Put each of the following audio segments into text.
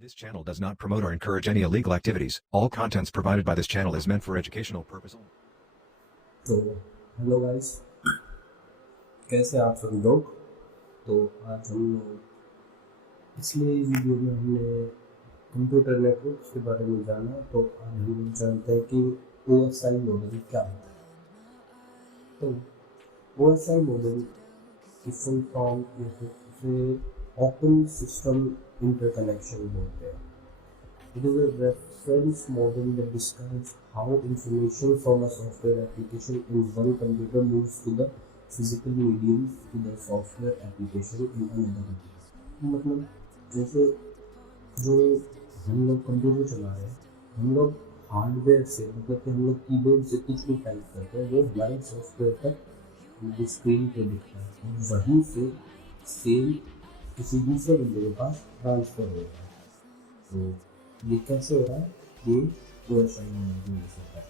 This channel does not promote or encourage any illegal activities. All contents provided by this channel is meant for educational purpose only. तो hello guys, कैसे आप सब लोग। तो आज हम लोग इसलिए इस वीडियो में हमने कंप्यूटर नेटवर्क के बारे में जाना। तो आज हम लोग जानते हैं कि OSI मॉडल क्या होता है। तो OSI मॉडल की फुल फॉर्म उसे ओपन सिस्टम इंटरकनेक्शन बोलते हैं। It is a reference model that describes how information from a software application in one computer moves to the physical medium to the software application in another computer। मतलब जैसे जो हम लोग computer चला रहे हैं, हम लोग हार्डवेयर से मतलब कि हम लोग कीबोर्ड से कुछ भी टाइप करते हैं, वो हमारे सॉफ्टवेयर तक स्क्रीन पे दिखता है और वहीं से सेम किसी दूसरे बंदे के पास ट्रांसफ़र हो रहा है। तो ये कैसे हो रहा है, ये OSI मॉडल यूज़ होता है।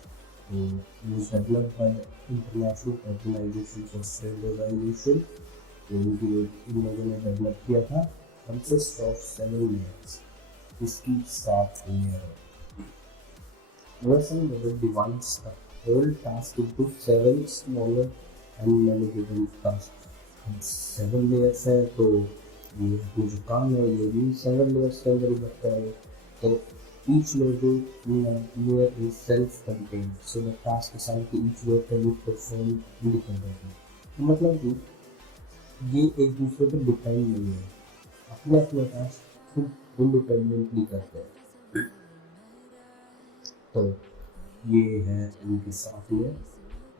तो ये developed by international organisation for standardisation. इन लोगों ने डेवलप किया था। Consist of 7 layers. इसकी 7 लेयर है। OSI model divides the whole task into 7 smaller and manageable task. 7 layers है तो ये जो काम है ये भी 7 लेयर्स के अंदर ही लगता है। तो each layer is self-contained, so the task assigned to each layer can be performed independently। मतलब कि ये एक दूसरे पर डिपेंड नहीं है, अपने अपने टास्क खुद इंडिपेंडेंटली करते हैं। तो ये है इनके 7 layer: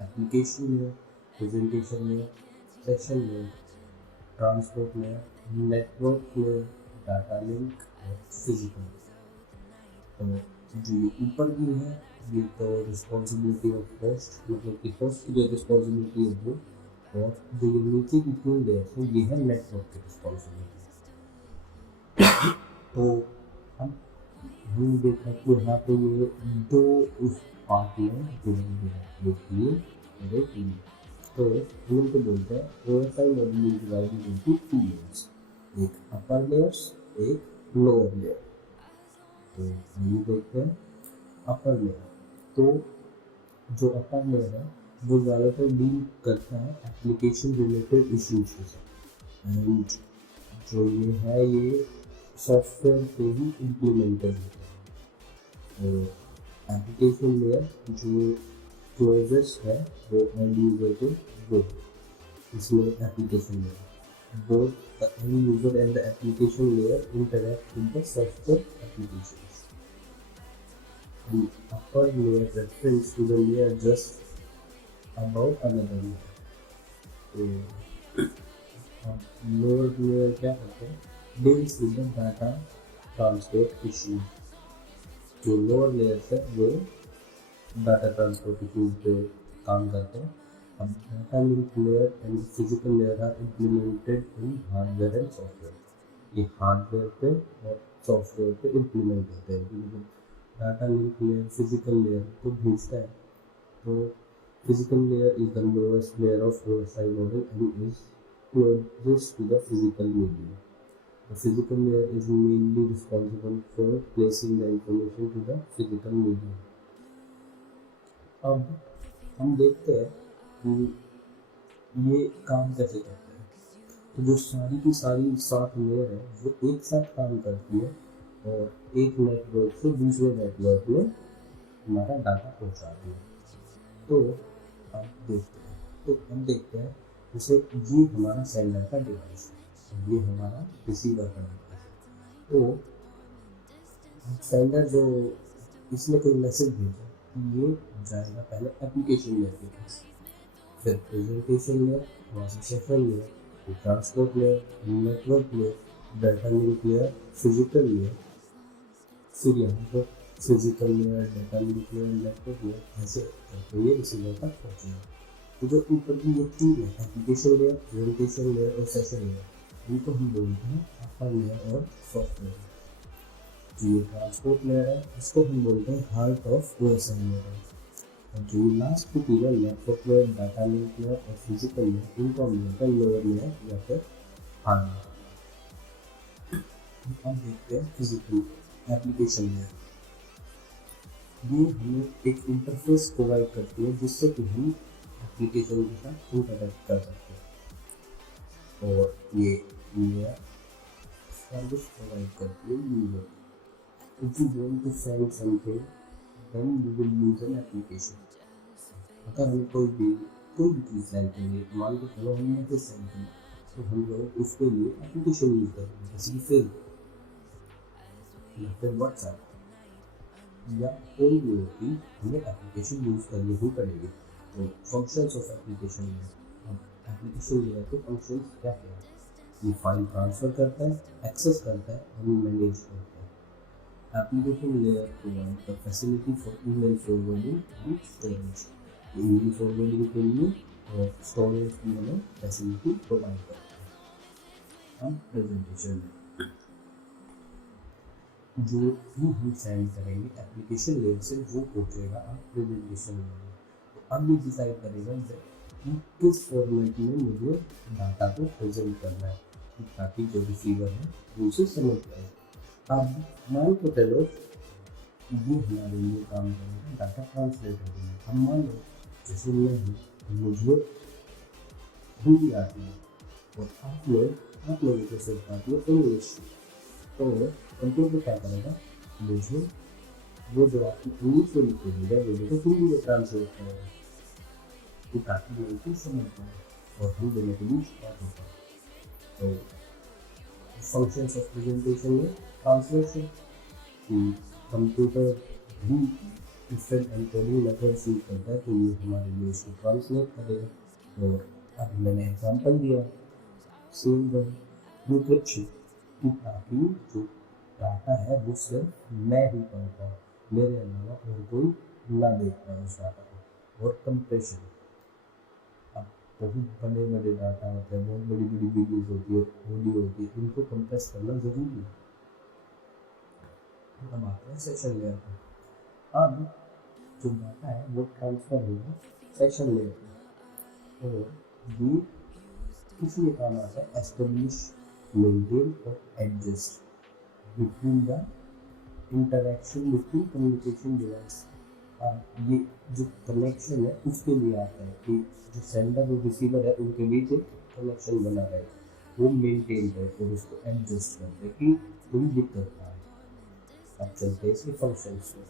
application layer, presentation layer, session layer, transport layer, network layer, data link और फिजिकल। तो जो ये ऊपर की है ये तो रिस्पॉन्सिबिलिटी ऑफ होस्ट, मतलब कि होस्ट की जो रिस्पॉन्सिबिलिटी है वो, और जो ये नीचे की 3 लेयर्स है ये है नेटवर्क की रिस्पॉन्सिबिलिटी। तो हम देखा कि यहाँ पे ये दो उस पार्ट में डिवाइड है, एक ये और एक ये। तो हम इनको बोलते हैं OSI model is divided into 2 layers, एक अपर लेयर्स, एक लोअर लेयर। तो हम देखते हैं अपर लेयर। तो जो अपर लेयर है वो ज़्यादातर डील करता है एप्लीकेशन रिलेटेड इश्यूज के साथ, एंड जो ये है ये सॉफ्टवेयर पे ही इम्प्लीमेंटेड होता है। और एप्लीकेशन लेयर जो क्लोजेस्ट है वो एंड यूजर के वो, इसमें application layer both the end user and the application layer interact with the software applications. The upper layer refers to the layer just above another layer. तो lower layer क्या करते हैं, deals with the data transport issue। जो lower layers है वो data transport issues पे काम करते हैं। अब data link layer and physical layer are implemented in hardware and software. ये हार्डवेयर पे और सॉफ्टवेयर पे इम्प्लीमेंट होते हैं। मतलब data link layer physical layer को भेजता है। तो physical layer is the lowest layer of OSI model and is closest to the physical medium. The physical layer is mainly responsible for placing the information to the physical medium। अब हम देखते हैं कि ये काम कैसे करते हैं। तो जो सारी की सारी 7 लेयर है वो एक साथ काम करती है और एक नेटवर्क से दूसरे नेटवर्क में हमारा डाटा पहुंचाती है। तो अब देखते हैं जैसे ये हमारा सेंडर का डिवाइस है, ये हमारा रिसीवर का डिवाइस है। तो सेंडर जो इसने कोई मैसेज भेजा, ये जाएगा पहले एप्लीकेशन लेयर के पास, फिर प्रेजेंटेशन लेयर, वहाँ से सेशन लेयर, फिर transport layer, network layer, data link layer, physical layer, फिर यहाँ पर physical layer, data link layer, network layer, ऐसे करके ये रिसीवर तक पहुँचेगा। तो जो ऊपर की ये 3 है, एप्लीकेशन लेयर, प्रेजेंटेशन लेयर और सेशन लेयर, इनको हम बोलते हैं अपर लेयर और सॉफ्टवेयर। जो ये ट्रांसपोर्ट लेयर है इसको हम बोलते हैं हार्ट ऑफ OSI लेयर। और जो लास्ट की है network layer, data link layer और फिजिकल लेयर, इनको हम बोलते हैं लोअर लेयर या फिर हार्डवेयर। अब देखते हैं फिजिकल एप्लीकेशन में। ये हमें एक इंटरफेस प्रोवाइड करती है जिससे कि हम एप्लीकेशन के साथ इंटरेक्ट कर सकते हैं, और ये नया सर्विस प्रोवाइड करती है user. If you want to send something then you will use an application. अगर हम कोई भी चीज़ सेंड करेंगे, मान के चलो हम मैसेज सेंड करें, तो हम लोग उसके लिए एप्लीकेशन यूज़ करेंगे, जैसे कि फेसबुक या फिर व्हाट्सएप या कोई भी होती, हमें एप्लीकेशन यूज़ करनी ही पड़ेगी। तो फंक्शंस ऑफ एप्लीकेशन में, अब एप्लीकेशन लेयर के फंक्शंस क्या क्या है? ये फाइल ट्रांसफ़र करता है, एक्सेस करता है और मैनेज करता है। Application layer provide the facility for email forwarding and storage. Email forwarding के लिए और स्टोरेज की हमें फैसिलिटी प्रोवाइड करता है। अब प्रेजेंटेशन में जो भी हम सेंड करेंगे एप्लीकेशन लेयर से, वो पहुँचेगा आप प्रेजेंटेशन लेयर में। तो अब ये डिसाइड करेगा कि किस फॉर्मेट में मुझे डाटा को प्रेजेंट करना है, ताकि जो रिसीवर है वो उसे समझ पाए। अब मान के चलो ये हमारे लिए काम करेगा डाटा ट्रांसलेट हो गया। अब मान लो जैसे मैं हूँ, मुझे हिंदी आती है और आप लोगों को सिर्फ आती है इंग्लिश, तो कंप्यूटर क्या करेगा, मुझे वो जो आपकी इंग्लिश में लिखी हुई है वो मुझे हिंदी में ट्रांसलेट करेगा, तो ताकि मैं उसे समझ पाऊँ और हम दोनों के बीच बात हो पाए। तो फंक्शंस ऑफ प्रेजेंटेशन में ट्रांसलेशन की कंप्यूटर भी डिफरेंट एनकोडिंग मेथड्स यूज करता है, तो ये हमारे लिए इसको ट्रांसलेट करेगा। और अभी मैंने एग्जांपल दिया सेम वर्ड डिक्रिप्शन, ताकि जो डाटा है वो सिर्फ मैं ही पढ़ पाऊँ, मेरे अलावा और कोई ना देख पाए उस डाटा को। और कंप्रेशन, अब बहुत बड़े बड़े डाटा होते हैं, बहुत बड़ी बड़ी वीडियोज होती है, ऑडियो होती है, इनको कंप्रेस करना ज़रूरी है। अब आते हैं सेशन लेयर पर। अब जो डाटा है वो ट्रांसफ़र होगा सेशन लेयर पर, और ये इसलिए काम आता है एस्टेब्लिश, मेंटेन और adjust between the interaction between communication device. ये जो कनेक्शन है उसके लिए आता है कि जो सेंडर और रिसीवर है उनके बीच एक कनेक्शन बना रहे, वो मेंटेन रहे, और उसको एडजस्ट करते हैं कि कोई दिक्कत ना आए। अब चलते हैं इसके फंक्शंस में।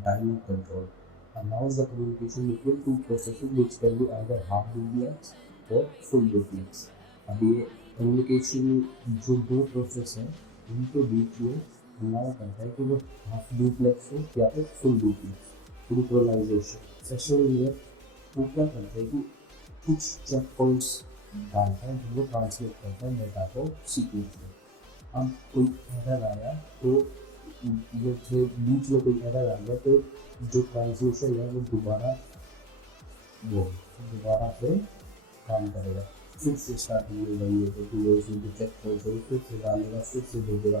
Dynamic control allows the communication between two processes which can be either half duplex or full duplex। अब ये कम्युनिकेशन जो दो प्रोसेस हैं उनके बीच में अलाउ करता है कि वो हाफ डुप्लेक्स हो या फिर full duplex. Synchronization session layer वो क्या करता है कि कुछ चेक पॉइंट्स डालता है जो वो ट्रांसलेट करता है डेटा को सीक्वेंस में। अब कोई एरर आया तो जैसे बीच में कोई एरर आ गया तो जो ट्रांसमिशन है वो दोबारा से काम करेगा, फिर से स्टार्टिंग में वही है कि वो उसमें चेक पॉइंट हो फिर से डालेगा, फिर से भेजेगा,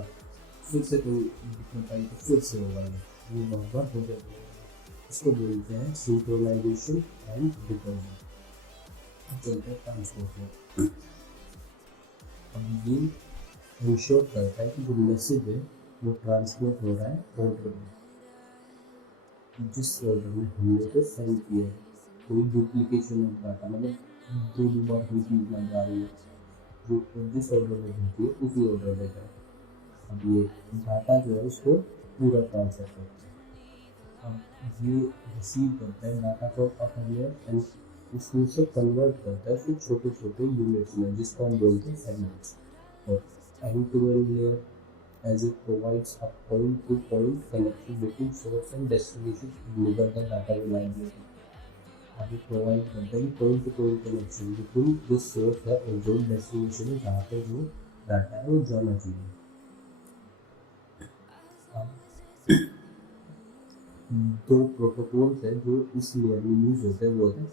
फिर से कोई दिक्कत आई तो फिर से होगा, ये बहुत बार हो जाता है। इसको बोलते हैं सिंक्रोनाइजेशन एंड डिकोडिंग। चलते हैं ट्रांसपोर्ट में। अब ये इंश्योर करता है कि जो मैसेज है वो ट्रांसमिट हो रहा है ऑर्डर में, जिस ऑर्डर में हमने तो सेंड किया है। कोई डुप्लीकेशन ऑफ डाटा, मतलब दो बार कोई चीज़ ना जा रही है, जो जिस ऑर्डर में भेजी है उसी ऑर्डर में जाए। अब ये डाटा जो है उसको पूरा ट्रांसफर करता है। अब ये रिसीव करता है डाटा को अपर लेयर एंड उसमें से कन्वर्ट करता है फिर छोटे छोटे यूनिट्स में, जिसको हम बोलते हैं सेगमेंट्स। और end to end layer as it provides a point-to-point connection between source and destination to deliver the data reliability। अब ये प्रोवाइड करता है कि point two point connection between जो सोर्स है और जो डेस्टिनेशन है जहाँ पे जो डाटा है वो जाना चाहिए। दो प्रोटोकॉल्स है जो इस लेयर में यूज होते हैं, वो होते हैं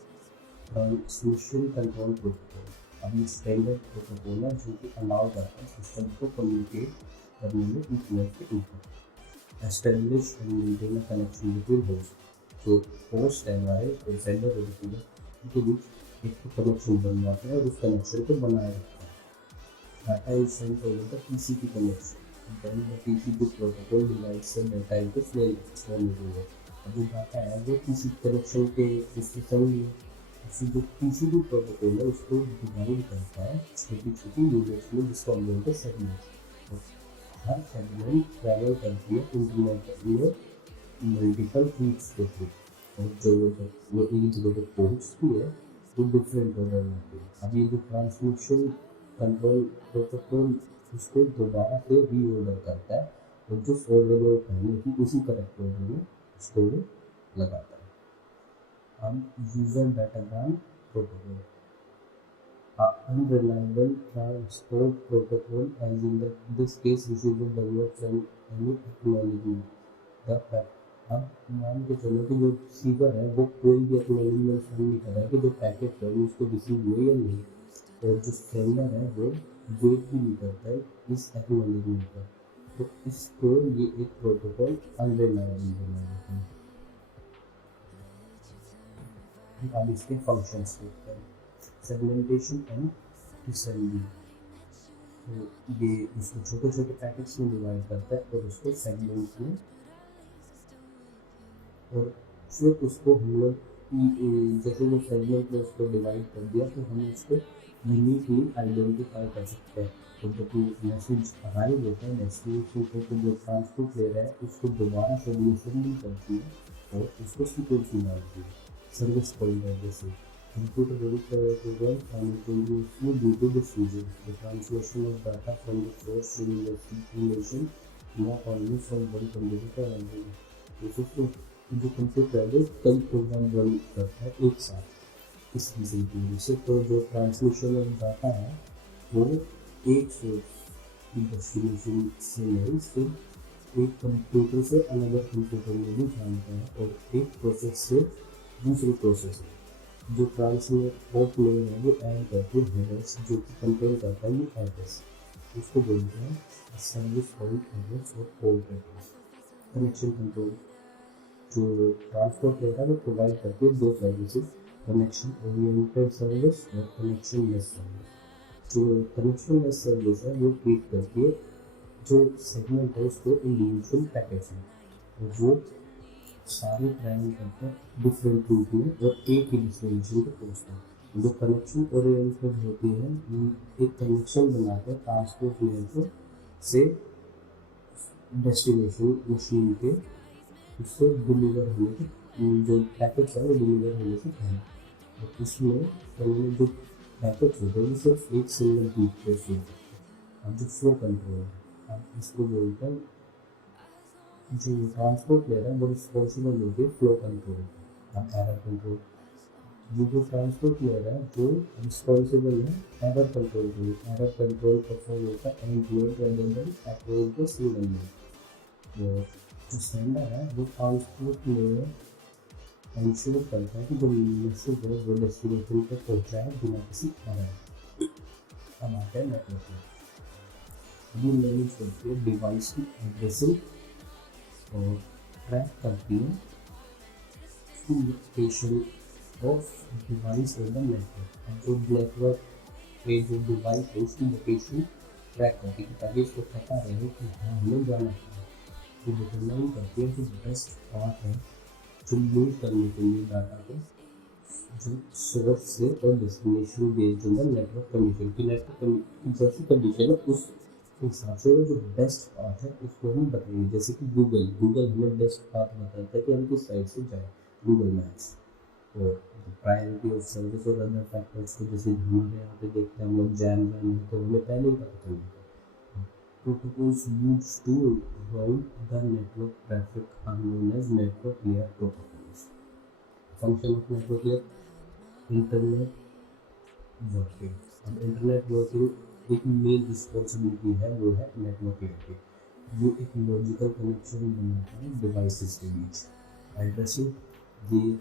ट्रांसमिशन कंट्रोल प्रोटोकॉल। अब ये स्टैंडर्ड प्रोटोकॉल है जो कि अलाउ करता है सिस्टम को कम्युनिकेट करने में एक लेयर के ऊपर। Establish and maintain a connection between host, जो होस्ट है हमारे और सेंडर और रिसीवर उनके बीच एक कनेक्शन बनवाता है और उस कनेक्शन को बनाए रखता है। Data is sent over the TCP connection, then the TCP protocol divides the data into small unit. अब जो डाटा है वो टीसीपी कनेक्शन के उससे सेंड है, उससे जो टीसीपी प्रोटोकॉल है उसको डिवाइड करता है छोटी छोटी यूनिट्स में, जिसको हम बोलते हैं सेगमेंट। हर सेगमेंट ट्रैवल करती है इंटरनेट में मल्टीपल रूट्स के थ्रू, और जो वो एक जगह पर पहुँचती है वो डिफरेंट ऑर्डर में होती है। अब ये जो ट्रांसमिशन कंट्रोल प्रोटोकॉल उसको दोबारा से रीऑर्डर करता है, और जिस ऑर्डर में वो पहले थी उसी करेक्ट ऑर्डर में उसको वो लगाता है। अब user datagram protocol, unreliable transport protocol, as in this case receiver does not send any acknowledgement the fact। अब मान के चलो कि जो रिसीवर है वो कोई भी एक्नॉलेजमेंट सेंड नहीं कर रहा है कि जो पैकेट है वो उसको रिसीव हुए या नहीं, और जो सेंडर है वो वेट भी नहीं करता है इस एक्नॉलेजमेंट पर, तो इसको ये एक प्रोटोकॉल अनरिलायबल बना देता है। अब इसके फंक्शंस देखते हैं। सेगमेंटेशन एंड डिसेंडिंग, तो ये इसको छोटे छोटे पैकेट्स में डिवाइड करता है और उसको सेगमेंट्स में, और फिर उसको हम लोग जैसे वो सेगमेंट में उसको डिवाइड कर दिया तो हम उसको यूनिकली आइडेंटिफाई कर सकते हैं। तो जब मैसेज अराइव होता है डेस्टिनेशन पे, तो जो ट्रांसपोर्ट ले रहा है उसको दोबारा से रीअसेंबल करती है और उसको सीक्वेंस में डालती है। सर्विस पॉइंटर जैसे computer register a program simultaneously due to this reason. The translation of data from the source to the destination not only from one computer to another। जैसे जो कंप्यूटर है वो कई प्रोग्राम रन करता है एक साथ इस रीजन की वजह से, तो जो ट्रांसमिशन ऑफ डाटा है वो एक सोर्स की डेस्टिनेशन से नहीं, सिर्फ एक कंप्यूटर से अनदर कंप्यूटर में भी जानता है, और एक प्रोसेस से दूसरे प्रोसेस में जो ट्रांसपोर्ट में है वो ऐड करके हेडर्स जो कि कंट्रोल करता है ये एड्रेस, उसको बोलते हैं सर्विस पॉइंट एड्रेस और पोर्ट एड्रेस। कनेक्शन कंट्रोल, जो ट्रांसपोर्ट लेता है वो प्रोवाइड करती है दो सर्विसेज, कनेक्शन ओरिएंटेड सर्विस और कनेक्शन लेस सर्विस। जो कनेक्शन लेस सर्विस है वो ट्रीट करती है जो सेगमेंट है उसको इंडिविजुअल पैकेट्स में, और वो सारे ट्रैवल करते हैं डिफरेंट रूट में और एक ही डेस्टिनेशन पे पहुँचते हैं। जो कनेक्शन ओरिएंटेड होती है एक कनेक्शन बनाकर ट्रांसपोर्ट लेयर से डेस्टिनेशन मशीन के उससे डिलीवर होने के जो पैकेट्स है वो डिलीवर होने से पहले, और उसमें पहले जो पैकेट्स होते हैं वो सिर्फ एक सिंगल रूट पे फ्लो करते हैं। अब जो फ्लो कंट्रोल है, अब इसको बोलते हैं जो ट्रांसपोर्ट ले रहा है वो रिस्पॉन्सिबल होगी फ्लो कंट्रोल, अब एरर कंट्रोल। जो ट्रांसपोर्ट ले रहा है वो रिस्पॉन्सिबल है एरर कंट्रोल के लिए। एरर कंट्रोल परफॉर्म होता है and load rather than across the single node. और जो सेंडर है वो ट्रांसपोर्ट में इंश्योर करता है कि जो मैसेज है वो डेस्टिनेशन पर पहुँचा है बिना किसी एरर। अब आता है नेटवर्क, अभी मैनेज करती है डिवाइस की एड्रेसिंग और ट्रैक करती है लोकेशन ऑफ डिवाइस और द नेटवर्क। अब जो नेटवर्क पे जो डिवाइस है उसकी लोकेशन ट्रैक करती है ताकि उसको पता रहे कि हाँ हमें जाना है। तो डिटरमाइन करती है जो बेस्ट पाथ है जो यूज करने के लिए डाटा को, जो सोर्स से और destination based on the network condition की नेटवर्क जैसी कंडीशन है उस हिसाब से जो बेस्ट पाथ है उसको हम बताएंगे। जैसे कि गूगल हमें बेस्ट पाथ बताता है कि हम किस साइड से जाएँ, गूगल मैप्स। और प्रायोरिटी ऑफ सर्विस और अदर फैक्टर्स को जैसे हमारे यहाँ पे देखते हैं हम लोग जैम है तो हमें पहले ही पता चल जाता है। Protocols used to route the network traffic are known as network layer protocols. Function of network layer, internet working. अब इंटरनेट वर्किंग एक मेन रिस्पॉन्सिबिलिटी है वो है नेटवर्क लेयर की, वो एक लॉजिकल कनेक्शन बनाता है डिवाइसेस के बीच। एड्रेसिंग ये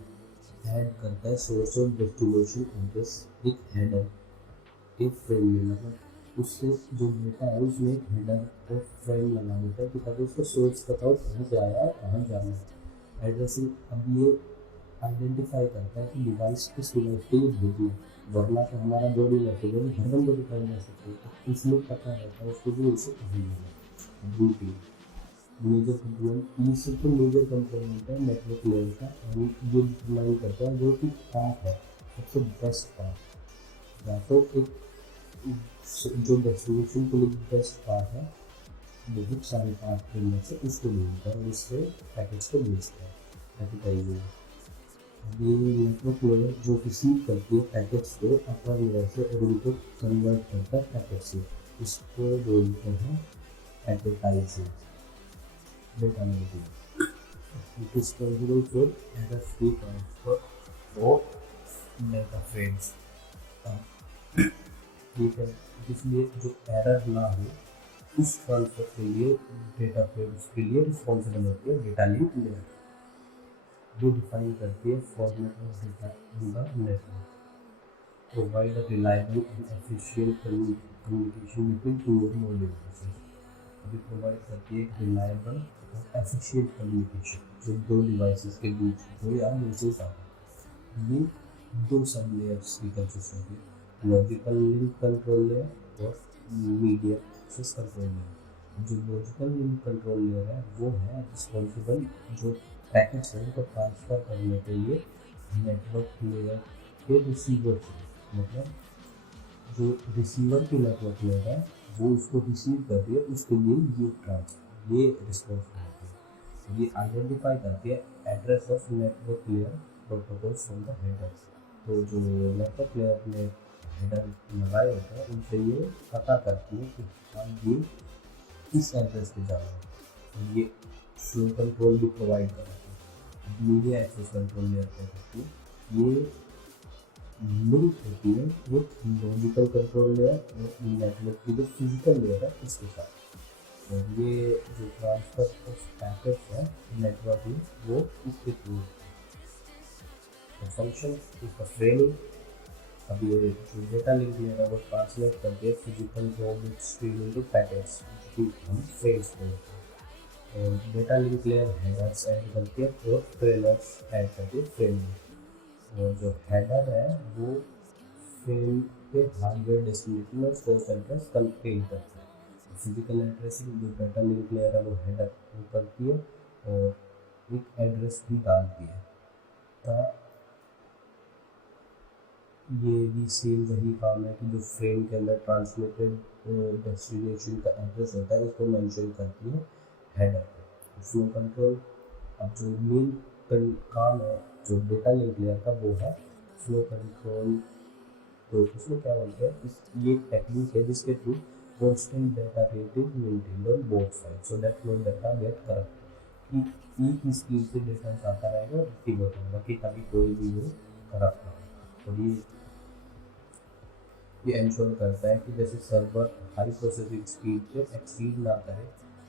ऐड करता है सोर्स और डेस्टिनेशन एड्रेस एक हेडर एक फ्रेम में, मतलब उससे जो डेटा है उसमें एक हेडर और फ्रेम लगा देता है कि ताकि उसका सोर्स पता हो कहाँ से आया है कहाँ जाना है। एड्रेसिंग अब ये आइडेंटिफाई करता है कि डिवाइस किस डिवाइस के लिए भेजना है, वरना तो हमारा जो भी मैसेज है हर बंदे को टाइम जा सकते हैं, तो इसलिए पता रहता है उसको भी उसे कहीं मिला ब्लूटूथ मेजर कंपोनेंट। ये सिर्फ मेजर कंपोनेंट है नेटवर्क लेयर का, और ये डिटरमाइन करता है जो कि पार्ट है सबसे बेस्ट पार्ट, या तो एक जो डेस्टिनेशन के लिए बेस्ट पार्ट है बहुत सारे पार्ट के अंदर से उसको ढूंढता है, उससे पैकेट्स को भेजता है पैकेटाइजिंग। ये नेटवर्क लेयर जो रिसीव करती है पैकेट्स को अपर लेयर से और उनको कन्वर्ट करता है पैकेट्स में, इसको बोलते हैं packetizing data linking. It is possible for error free transfer of data frames. ठीक है, इसलिए जो एरर ना हो उस ट्रांसफर के लिए डेटा फ्रेम्स के लिए रिस्पॉन्सिबल होती है डेटा लिंक लेयर, जो डिफाइन करती है format of data in the network, provide a reliable and efficient communication between two or more devices. अभी प्रोवाइड करती है रिलायबल और एफिशिएंट कम्युनिकेशन जो दो डिवाइसेस के बीच, दो या दो से ज़्यादा, ये दो सब लेयर्स की कंसिस्ट होती है, लॉजिकल लिंक कंट्रोल लेयर और मीडिया एक्सेस कंट्रोल लेयर। जो लॉजिकल लिंक कंट्रोल लेयर है वो है रिस्पॉन्सिबल जो पैकेट्स हैं उनको ट्रांसफ़र करने के लिए नेटवर्क लेयर के रिसीवर से, मतलब जो रिसीवर की नेटवर्क लेयर है वो उसको रिसीव कर रही है, उसके लिए ये ट्रांसफर ये रिस्पॉन्सिबल होती है। ये आइडेंटिफाई करती है address of network layer protocols from the headers. तो जो नेटवर्क लेयर ने हेडर लगाए होते हैं उनसे ये पता करती है कि हाँ ये किस एड्रेस पे जाना है, तो ये फ्लो कंट्रोल भी प्रोवाइड कराती है। मीडिया एक्सेस कंट्रोल लेयर क्या करती है, ये लिंक होती है विथ लॉजिकल कंट्रोल लेयर और नेटवर्क की जो फिजिकल लेयर है इसके साथ। और ये जो ट्रांसफर ऑफ पैकेट्स है नेटवर्क में वो इसके थ्रू फंक्शन इसका फ्रेमिंग। अब ये जो डेटा लिंक लेयर है वो ट्रांसलेट करके physical bits stream into packets जो कि हम फ्रेम्स बोलते हैं, और data link layer headers add करती है और ट्रेलर्स ऐड करती है फ्रेम में। और जो हेडर है वो फ्रेम के हार्डवेयर डेस्टिनेशन और सोर्स एड्रेस कंटेन करता है। फिजिकल एड्रेसिंग जो डेटा लिंक लेयर है वो हेडर वो करती है और एक एड्रेस भी डालती है। ये भी सेम वही काम है कि जो फ्रेम के अंदर ट्रांसमिटेड डेस्टिनेशन का एड्रेस होता है उसको मेंशन करती है हेडर। फ्लो कंट्रोल, अब जो मेन काम है जो डेटा लिंक लेयर का वो है फ्लो कंट्रोल। तो इसमें क्या बोलते हैं, इस ये टेक्निक है जिसके थ्रू constant data rate is maintained on both side so that no data get corrupt, कि एक ही स्पीड से डेटा जाता रहेगा और रिसीव होता रहेगा कि ताकि कोई भी वो करप्ट ना हो। और ये इंश्योर करता है कि जैसे सर्वर हाई प्रोसेसिंग स्पीड पे एक्सीड ना करे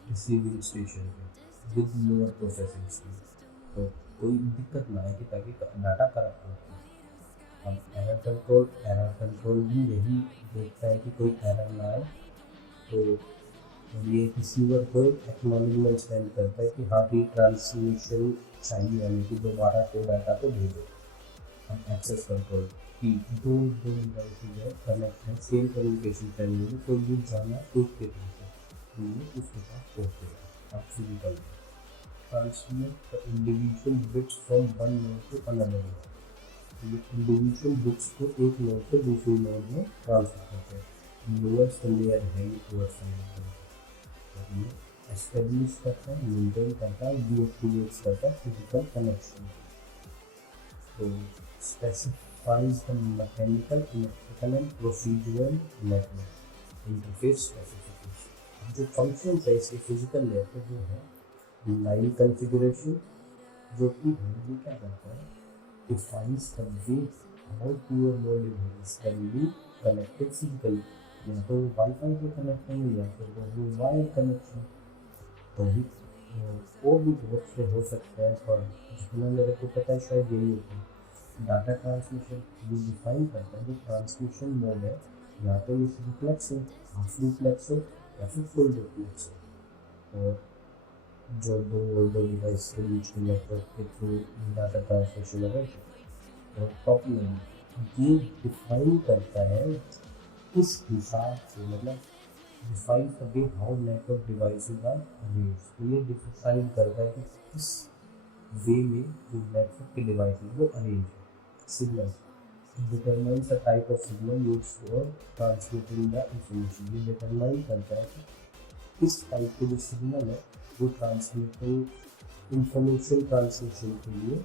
रिसीविंग स्टेशन पे विद लोअर प्रोसेसिंग स्पीड, तो कोई दिक्कत ना आए कि ताकि डाटा करप्ट हो। अब एरर कंट्रोल भी यही देखता है कि कोई एरर ना आए, तो ये रिसीवर को एक एक्नॉलेजमेंट सेंड करता है कि हाँ ट्रांसमिशन चाहिए यानी कि दोबारा को डाटा को भेजो। हम एक्सेस कंट्रोल कि दो डिवाइसेज है कनेक्ट है सेम कम्युनिकेशन चैनल में, कोई भी जाना एक के थ्रू से उसके पास पहुँचेगा। अब physical transmit the individual bits from one node to another node, ये इंडिविजुअल बिट्स को एक नोड से दूसरी नोड में ट्रांसफर करते हैं। लोअर्स लेयर है ये टूवर्ड्स ये एस्टेब्लिश करता है, मेंटेन करता है, डीएक्टिवेट करता है फिजिकल कनेक्शन। तो specifies the mechanical, electrical and procedural network interface specification। जो फंक्शन है इसके फिजिकल लेयर पे जो है लाइन कॉन्फ़िगरेशन, जो कि ये क्या करता है defines the way how two or more devices can be connected physically, या तो वाईफाई से कनेक्ट होंगे या फिर वो वायर कनेक्शन। तो भी और भी बहुत से हो सकते हैं, पर जितना मेरे को पता है शायद यही होता है। डाटा ट्रांसमिशन ये डिफाइन करता है जो ट्रांसमिशन मोड है, या तो ये सिंप्लेक्स है, हाफ डुप्लेक्स है या फिर फुल डुप्लेक्स है। और जो दो डिवाइस के बीच में नेटवर्क के थ्रू डाटा ट्रांसमिशन है। और टॉप लेवल ये डिफाइन करता है किस हिसाब से, मतलब define the way how network devices are arranged. तो ये डिफाइन करता है कि किस वे में जो नेटवर्क के डिवाइसेस वो अरेंज है। Signal determines the type of signal used for transmitting the information. ये डिटरमाइन करता है कि किस टाइप के जो सिग्नल है वो ट्रांसमिटिंग इंफॉर्मेशन ट्रांसमिशन के लिए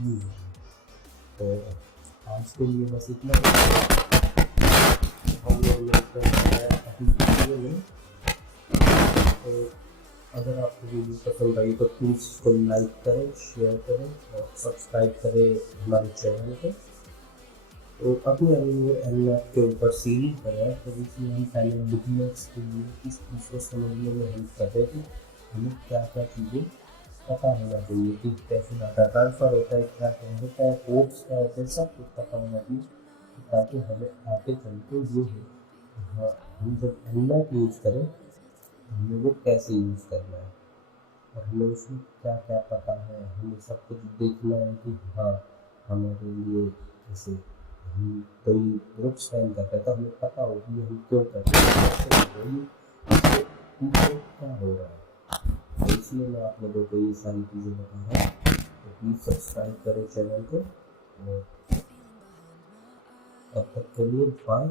यूज होते हैं। तो आज के लिए बस इतना ही। हम लोग मिलते हैं अपनी वीडियो में। तो अगर आपको वीडियो पसंद आई तो प्लीज़ इसको लाइक करें, शेयर करें और सब्सक्राइब करें हमारे चैनल को। तो अपने अभी वो एनमैप के ऊपर सीरीज बनाया, तो इसमें हम पहले बिगनर्स के लिए इस चीज़ को समझने में हेल्प कर रहे थे। हमें क्या क्या चीज़ें पता होना चाहिए कि कैसे डाटा ट्रांसफ़र होता है, क्या क्या होता है, पोर्ट्स क्या होते हैं, सब कुछ पता होना चाहिए, ताकि हमें आगे चल के ये हो, हाँ, हम जब एनमैप यूज़ करें हमें वो कैसे यूज़ करना है और हमें उसमें क्या क्या पता है। हमें सब कुछ देखना है कि हाँ हमारे लिए जैसे हम कोई ग्रुप स्कैन करते हैं तो हमें पता हो कि हम क्यों करते हैं, कैसे कर रहे हैं, इससे पीछे क्या हो रहा है। तो इसलिए मैं आप लोगों को ये सारी चीज़ें बता रहा हूँ। तो प्लीज़ सब्सक्राइब करें चैनल को और तब तक के लिए बाय।